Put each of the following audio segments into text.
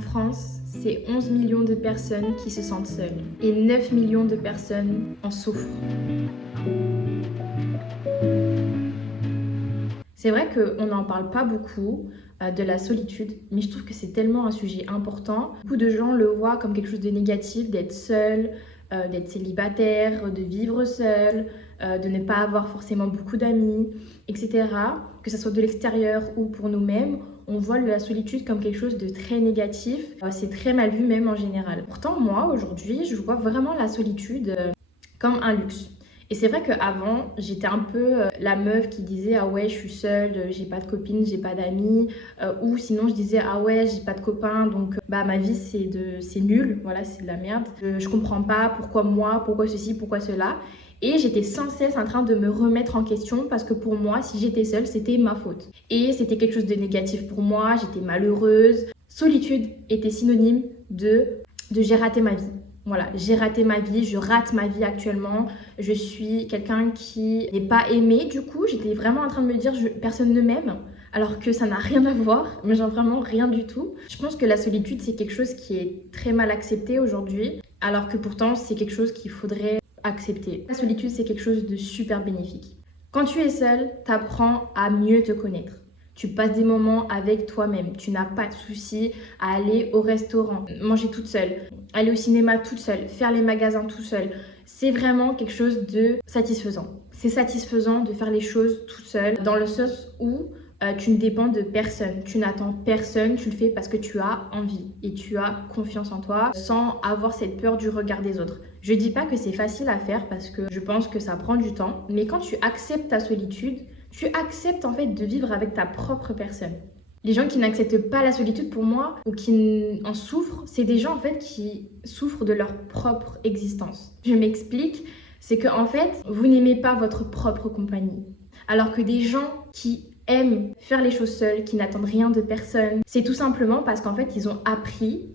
France, c'est 11 millions de personnes qui se sentent seules et 9 millions de personnes en souffrent. C'est vrai qu'on n'en parle pas beaucoup de la solitude, mais je trouve que c'est tellement un sujet important. Beaucoup de gens le voient comme quelque chose de négatif, d'être seul, d'être célibataire, de vivre seul, de ne pas avoir forcément beaucoup d'amis, etc. Que ce soit de l'extérieur ou pour nous-mêmes, on voit la solitude comme quelque chose de très négatif. C'est très mal vu même en général. Pourtant, moi, aujourd'hui, je vois vraiment la solitude comme un luxe. Et c'est vrai qu'avant, j'étais un peu la meuf qui disait « Ah ouais, je suis seule, j'ai pas de copine, j'ai pas d'amis. » Ou sinon, je disais « Ah ouais, j'ai pas de copain, donc ma vie, c'est nul. Voilà, c'est de la merde. Je comprends pas pourquoi moi, pourquoi ceci, pourquoi cela. » Et j'étais sans cesse en train de me remettre en question parce que pour moi, si j'étais seule, c'était ma faute. Et c'était quelque chose de négatif pour moi, j'étais malheureuse. Solitude était synonyme de j'ai raté ma vie. Voilà, j'ai raté ma vie, je rate ma vie actuellement. Je suis quelqu'un qui n'est pas aimé. Du coup, j'étais vraiment en train de me dire personne ne m'aime. Alors que ça n'a rien à voir, mais genre vraiment rien du tout. Je pense que la solitude, c'est quelque chose qui est très mal accepté aujourd'hui. Alors que pourtant, c'est quelque chose qu'il faudrait accepter. La solitude, c'est quelque chose de super bénéfique. Quand tu es seule, tu apprends à mieux te connaître. Tu passes des moments avec toi-même. Tu n'as pas de souci à aller au restaurant, manger toute seule, aller au cinéma toute seule, faire les magasins toute seule. C'est vraiment quelque chose de satisfaisant. C'est satisfaisant de faire les choses toute seule, dans le sens où tu ne dépends de personne. Tu n'attends personne, tu le fais parce que tu as envie et tu as confiance en toi sans avoir cette peur du regard des autres. Je dis pas que c'est facile à faire parce que je pense que ça prend du temps, mais quand tu acceptes ta solitude, tu acceptes en fait de vivre avec ta propre personne. Les gens qui n'acceptent pas la solitude pour moi ou qui en souffrent, c'est des gens en fait qui souffrent de leur propre existence. Je m'explique, c'est que en fait, vous n'aimez pas votre propre compagnie. Alors que des gens qui aiment faire les choses seuls, qui n'attendent rien de personne, c'est tout simplement parce qu'en fait, ils ont appris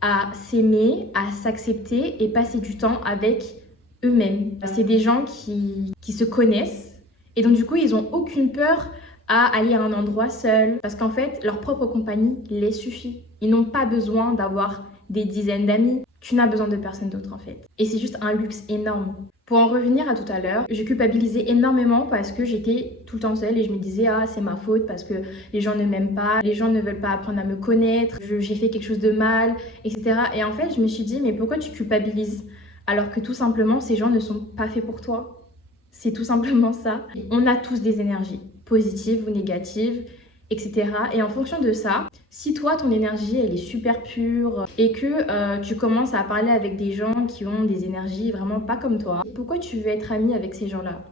à s'aimer, à s'accepter et passer du temps avec eux-mêmes. C'est des gens qui se connaissent et donc du coup, ils n'ont aucune peur à aller à un endroit seul parce qu'en fait, leur propre compagnie les suffit. Ils n'ont pas besoin d'avoir des dizaines d'amis. Tu n'as besoin de personne d'autre en fait. Et c'est juste un luxe énorme. Pour en revenir à tout à l'heure, je culpabilisais énormément parce que j'étais tout le temps seule et je me disais « Ah, c'est ma faute parce que les gens ne m'aiment pas, les gens ne veulent pas apprendre à me connaître, j'ai fait quelque chose de mal, etc. » Et en fait, je me suis dit « Mais pourquoi tu culpabilises alors que tout simplement, ces gens ne sont pas faits pour toi ?» C'est tout simplement ça. On a tous des énergies, positives ou négatives, etc. Et en fonction de ça, si toi, ton énergie, elle est super pure et que tu commences à parler avec des gens qui ont des énergies vraiment pas comme toi, pourquoi tu veux être ami avec ces gens-là?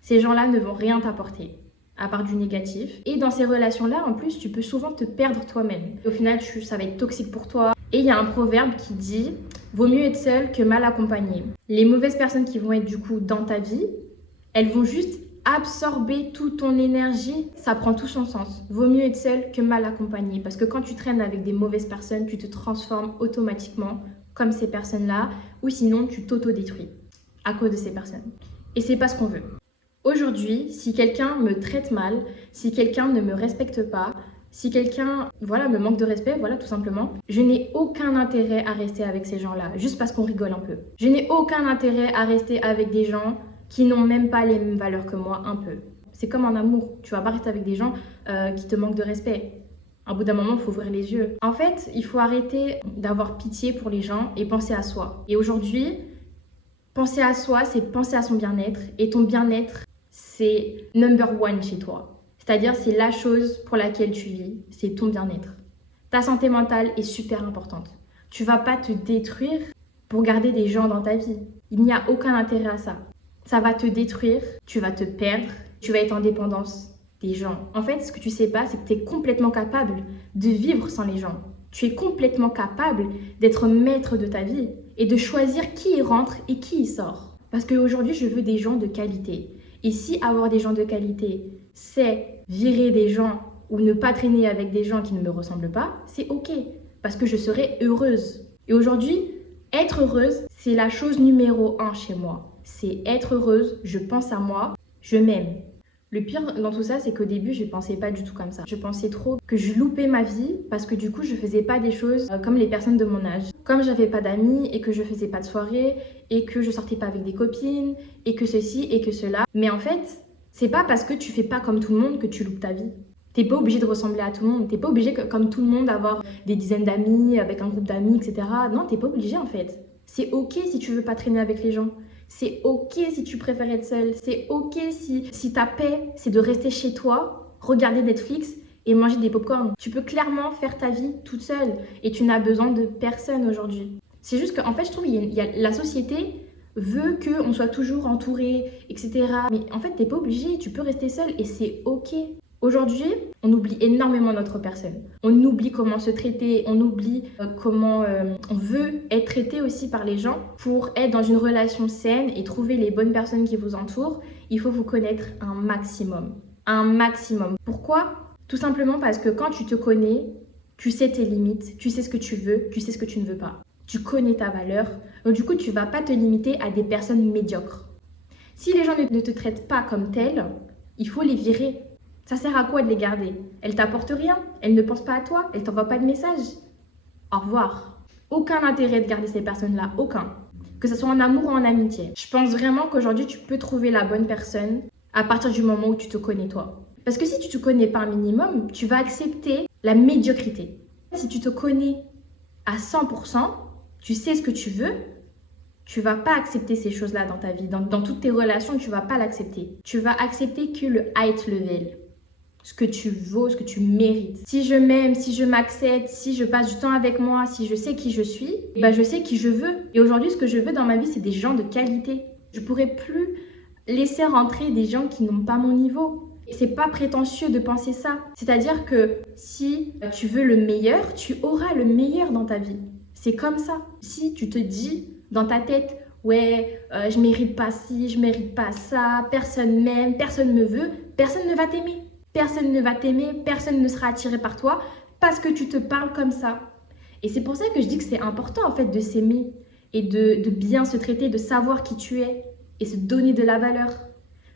Ces gens-là ne vont rien t'apporter, à part du négatif. Et dans ces relations-là, en plus, tu peux souvent te perdre toi-même. Au final, ça va être toxique pour toi. Et il y a un proverbe qui dit « Vaut mieux être seul que mal accompagné ». Les mauvaises personnes qui vont être du coup dans ta vie, elles vont juste absorber toute ton énergie, ça prend tout son sens. Vaut mieux être seul que mal accompagné parce que quand tu traînes avec des mauvaises personnes, tu te transformes automatiquement comme ces personnes-là ou sinon tu t'auto-détruis à cause de ces personnes. Et c'est pas ce qu'on veut. Aujourd'hui, si quelqu'un me traite mal, si quelqu'un ne me respecte pas, si quelqu'un me manque de respect, tout simplement, je n'ai aucun intérêt à rester avec ces gens-là, juste parce qu'on rigole un peu. Je n'ai aucun intérêt à rester avec des gens qui n'ont même pas les mêmes valeurs que moi, un peu. C'est comme en amour, tu vas pas rester avec des gens qui te manquent de respect. À bout d'un moment, il faut ouvrir les yeux. En fait, il faut arrêter d'avoir pitié pour les gens et penser à soi. Et aujourd'hui, penser à soi, c'est penser à son bien-être. Et ton bien-être, c'est number one chez toi. C'est-à-dire, c'est la chose pour laquelle tu vis, c'est ton bien-être. Ta santé mentale est super importante. Tu vas pas te détruire pour garder des gens dans ta vie. Il n'y a aucun intérêt à ça. Ça va te détruire, tu vas te perdre, tu vas être en dépendance des gens. En fait, ce que tu sais pas, c'est que tu es complètement capable de vivre sans les gens. Tu es complètement capable d'être maître de ta vie et de choisir qui y rentre et qui y sort. Parce qu'aujourd'hui, je veux des gens de qualité. Et si avoir des gens de qualité, c'est virer des gens ou ne pas traîner avec des gens qui ne me ressemblent pas, c'est ok. Parce que je serai heureuse. Et aujourd'hui, être heureuse, c'est la chose numéro 1 chez moi. C'est être heureuse, je pense à moi, je m'aime. Le pire dans tout ça, c'est qu'au début, je pensais pas du tout comme ça. Je pensais trop que je loupais ma vie parce que du coup, je faisais pas des choses comme les personnes de mon âge. Comme j'avais pas d'amis et que je faisais pas de soirée et que je sortais pas avec des copines et que ceci et que cela. Mais en fait, c'est pas parce que tu fais pas comme tout le monde que tu loupes ta vie. T'es pas obligé de ressembler à tout le monde. T'es pas obligé, comme tout le monde, d'avoir des dizaines d'amis, avec un groupe d'amis, etc. Non, t'es pas obligé en fait. C'est ok si tu veux pas traîner avec les gens. C'est ok si tu préfères être seule. C'est ok si ta paix, c'est de rester chez toi, regarder Netflix et manger des pop-corn. Tu peux clairement faire ta vie toute seule et tu n'as besoin de personne aujourd'hui. C'est juste qu'en fait, je trouve la société veut qu'on soit toujours entouré, etc. Mais en fait, t'es pas obligé, tu peux rester seule et c'est ok. Aujourd'hui, on oublie énormément notre personne. On oublie comment se traiter, on oublie comment on veut être traité aussi par les gens. Pour être dans une relation saine et trouver les bonnes personnes qui vous entourent, il faut vous connaître un maximum. Un maximum. Pourquoi ? Tout simplement parce que quand tu te connais, tu sais tes limites, tu sais ce que tu veux, tu sais ce que tu ne veux pas. Tu connais ta valeur. Donc du coup, tu ne vas pas te limiter à des personnes médiocres. Si les gens ne te traitent pas comme tel, il faut les virer. Ça sert à quoi de les garder? Elles t'apportent rien, elles ne pensent pas à toi, elles t'envoient pas de message. Au revoir. Aucun intérêt de garder ces personnes-là, aucun. Que ce soit en amour ou en amitié. Je pense vraiment qu'aujourd'hui, tu peux trouver la bonne personne à partir du moment où tu te connais toi. Parce que si tu te connais pas un minimum, tu vas accepter la médiocrité. Si tu te connais à 100%, tu sais ce que tu veux, tu vas pas accepter ces choses-là dans ta vie. Dans toutes tes relations, tu vas pas l'accepter. Tu vas accepter que le high level. Ce que tu vaux, ce que tu mérites. Si je m'aime, si je m'accepte, si je passe du temps avec moi, si je sais qui je suis, bah je sais qui je veux. Et aujourd'hui, ce que je veux dans ma vie, c'est des gens de qualité. Je pourrais plus laisser rentrer des gens qui n'ont pas mon niveau. Et c'est pas prétentieux de penser ça. C'est-à-dire que si tu veux le meilleur, tu auras le meilleur dans ta vie. C'est comme ça. Si tu te dis dans ta tête, ouais, je mérite pas ci, je mérite pas ça, personne m'aime, personne me veut, personne ne va t'aimer. Personne ne va t'aimer, personne ne sera attiré par toi parce que tu te parles comme ça. Et c'est pour ça que je dis que c'est important en fait de s'aimer et de bien se traiter, de savoir qui tu es et se donner de la valeur.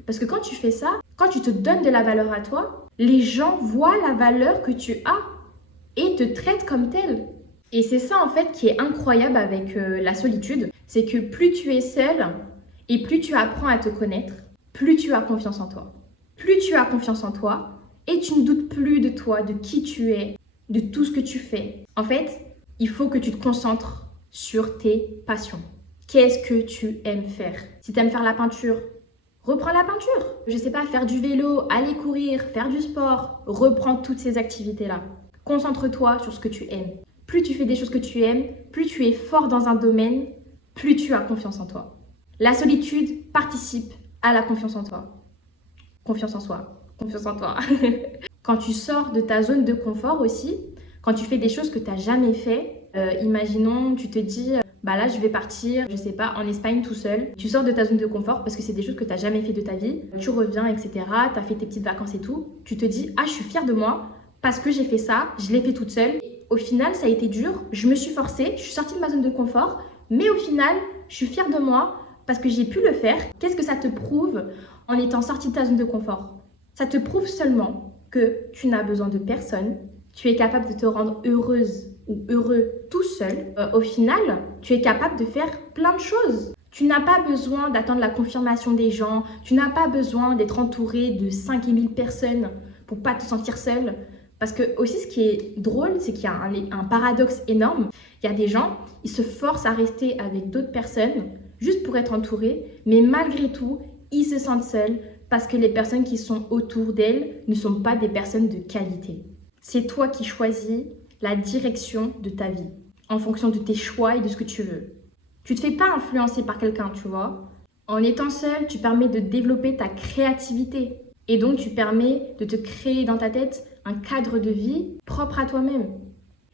Parce que quand tu fais ça, quand tu te donnes de la valeur à toi, les gens voient la valeur que tu as et te traitent comme telle. Et c'est ça en fait qui est incroyable avec la solitude, c'est que plus tu es seul et plus tu apprends à te connaître, plus tu as confiance en toi. Plus tu as confiance en toi et tu ne doutes plus de toi, de qui tu es, de tout ce que tu fais. En fait, il faut que tu te concentres sur tes passions. Qu'est-ce que tu aimes faire? Si tu aimes faire la peinture, reprends la peinture. Je sais pas, faire du vélo, aller courir, faire du sport, reprends toutes ces activités-là. Concentre-toi sur ce que tu aimes. Plus tu fais des choses que tu aimes, plus tu es fort dans un domaine, plus tu as confiance en toi. La solitude participe à la confiance en toi. Confiance en soi, confiance en toi. Quand tu sors de ta zone de confort aussi, quand tu fais des choses que tu n'as jamais fait, imaginons, tu te dis, bah là je vais partir, je sais pas, en Espagne tout seul. Tu sors de ta zone de confort parce que c'est des choses que tu n'as jamais fait de ta vie. Tu reviens, etc. Tu as fait tes petites vacances et tout. Tu te dis, ah je suis fière de moi parce que j'ai fait ça, je l'ai fait toute seule. Au final, ça a été dur, je me suis forcée, je suis sortie de ma zone de confort, mais au final, je suis fière de moi parce que j'ai pu le faire. Qu'est-ce que ça te prouve en étant sortie de ta zone de confort? Ça te prouve seulement que tu n'as besoin de personne, tu es capable de te rendre heureuse ou heureux tout seul. Au final, tu es capable de faire plein de choses. Tu n'as pas besoin d'attendre la confirmation des gens, tu n'as pas besoin d'être entouré de 5000 personnes pour pas te sentir seule. Parce que aussi ce qui est drôle, c'est qu'il y a un paradoxe énorme. Il y a des gens, ils se forcent à rester avec d'autres personnes juste pour être entourés, mais malgré tout, ils se sentent seuls parce que les personnes qui sont autour d'elles ne sont pas des personnes de qualité. C'est toi qui choisis la direction de ta vie en fonction de tes choix et de ce que tu veux. Tu ne te fais pas influencer par quelqu'un, tu vois. En étant seul, tu permets de développer ta créativité et donc tu permets de te créer dans ta tête un cadre de vie propre à toi-même.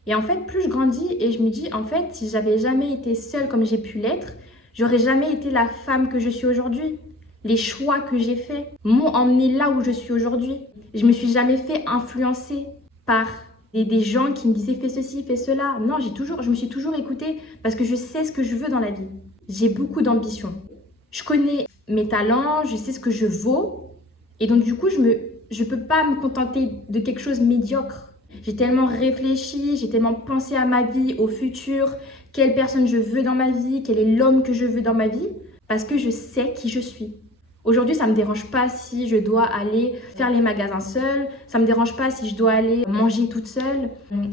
Et en fait, plus je grandis et je me dis, en fait, si j'avais jamais été seule comme j'ai pu l'être, j'aurais jamais été la femme que je suis aujourd'hui. Les choix que j'ai faits m'ont emmenée là où je suis aujourd'hui. Je me suis jamais fait influencer par des gens qui me disaient fais ceci, fais cela. Non, je me suis toujours écoutée parce que je sais ce que je veux dans la vie. J'ai beaucoup d'ambition. Je connais mes talents, je sais ce que je vaux Et donc du coup, je peux pas me contenter de quelque chose de médiocre. J'ai tellement réfléchi, j'ai tellement pensé à ma vie, au futur, quelle personne je veux dans ma vie, quel est l'homme que je veux dans ma vie, parce que je sais qui je suis. Aujourd'hui, ça ne me dérange pas si je dois aller faire les magasins seule, ça ne me dérange pas si je dois aller manger toute seule.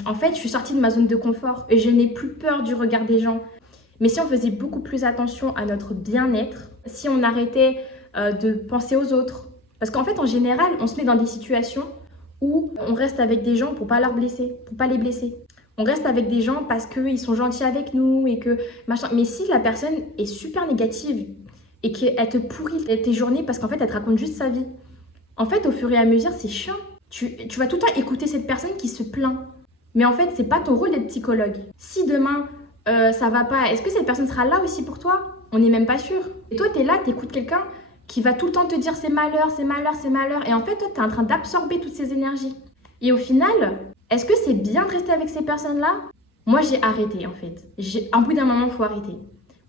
En fait, je suis sortie de ma zone de confort et je n'ai plus peur du regard des gens. Mais si on faisait beaucoup plus attention à notre bien-être, si on arrêtait de penser aux autres, parce qu'en fait, en général, on se met dans des situations où on reste avec des gens pour pas leur blesser, pour pas les blesser. On reste avec des gens parce qu'ils sont gentils avec nous et que machin. Mais si la personne est super négative et qu'elle te pourrit tes journées parce qu'en fait, elle te raconte juste sa vie, en fait, au fur et à mesure, c'est chiant. Tu vas tout le temps écouter cette personne qui se plaint. Mais en fait, c'est pas ton rôle d'être psychologue. Si demain, ça va pas, est-ce que cette personne sera là aussi pour toi? On n'est même pas sûr. Et toi, tu es là, tu écoutes quelqu'un qui va tout le temps te dire c'est malheur, c'est malheur, c'est malheur. Et en fait, toi, tu es en train d'absorber toutes ces énergies. Et au final, est-ce que c'est bien de rester avec ces personnes-là? Moi, j'ai arrêté en fait. En bout d'un moment, il faut arrêter.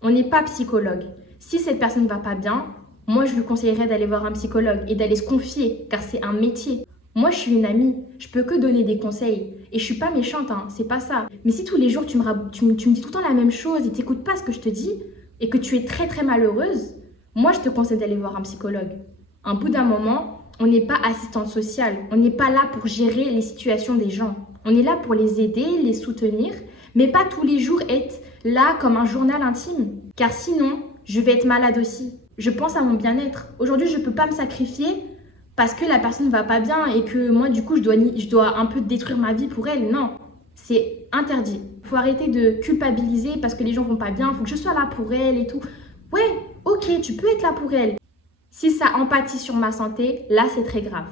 On n'est pas psychologue. Si cette personne ne va pas bien, moi, je lui conseillerais d'aller voir un psychologue et d'aller se confier, car c'est un métier. Moi, je suis une amie, je peux que donner des conseils. Et je suis pas méchante, hein, c'est pas ça. Mais si tous les jours, tu me dis tout le temps la même chose et t'écoutes pas ce que je te dis, et que tu es très très malheureuse, moi, je te conseille d'aller voir un psychologue. Un bout d'un moment, on n'est pas assistante sociale. On n'est pas là pour gérer les situations des gens. On est là pour les aider, les soutenir, mais pas tous les jours être là comme un journal intime. Car sinon, je vais être malade aussi. Je pense à mon bien-être. Aujourd'hui, je ne peux pas me sacrifier parce que la personne ne va pas bien et que moi, du coup, je dois un peu détruire ma vie pour elle. Non, c'est interdit. Il faut arrêter de culpabiliser parce que les gens vont pas bien. Il faut que je sois là pour elle et tout. Ouais, ok, tu peux être là pour elle. Si ça empathie sur ma santé, là, c'est très grave.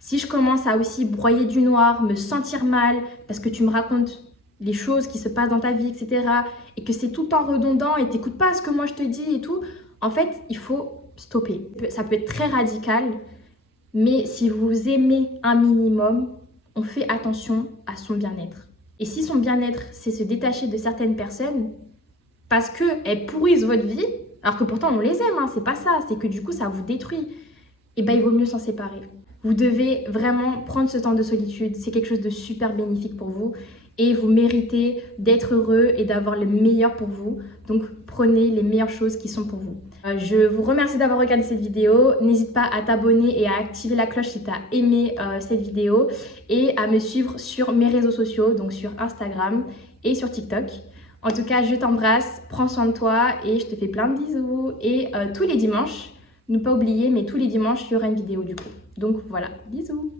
Si je commence à aussi broyer du noir, me sentir mal parce que tu me racontes les choses qui se passent dans ta vie, etc. et que c'est tout le temps redondant et t'écoutes pas ce que moi je te dis et tout, en fait, il faut stopper. Ça peut être très radical, mais si vous aimez un minimum, on fait attention à son bien-être. Et si son bien-être, c'est se détacher de certaines personnes parce qu'elles pourrissent votre vie, alors que pourtant on les aime, hein, c'est pas ça, c'est que du coup ça vous détruit, et ben il vaut mieux s'en séparer. Vous devez vraiment prendre ce temps de solitude, c'est quelque chose de super bénéfique pour vous et vous méritez d'être heureux et d'avoir le meilleur pour vous. Donc prenez les meilleures choses qui sont pour vous. Je vous remercie d'avoir regardé cette vidéo. N'hésite pas à t'abonner et à activer la cloche si tu as aimé cette vidéo et à me suivre sur mes réseaux sociaux, donc sur Instagram et sur TikTok. En tout cas, je t'embrasse, prends soin de toi et je te fais plein de bisous. Et tous les dimanches, ne pas oublier, mais tous les dimanches, il y aura une vidéo du coup. Donc voilà, bisous!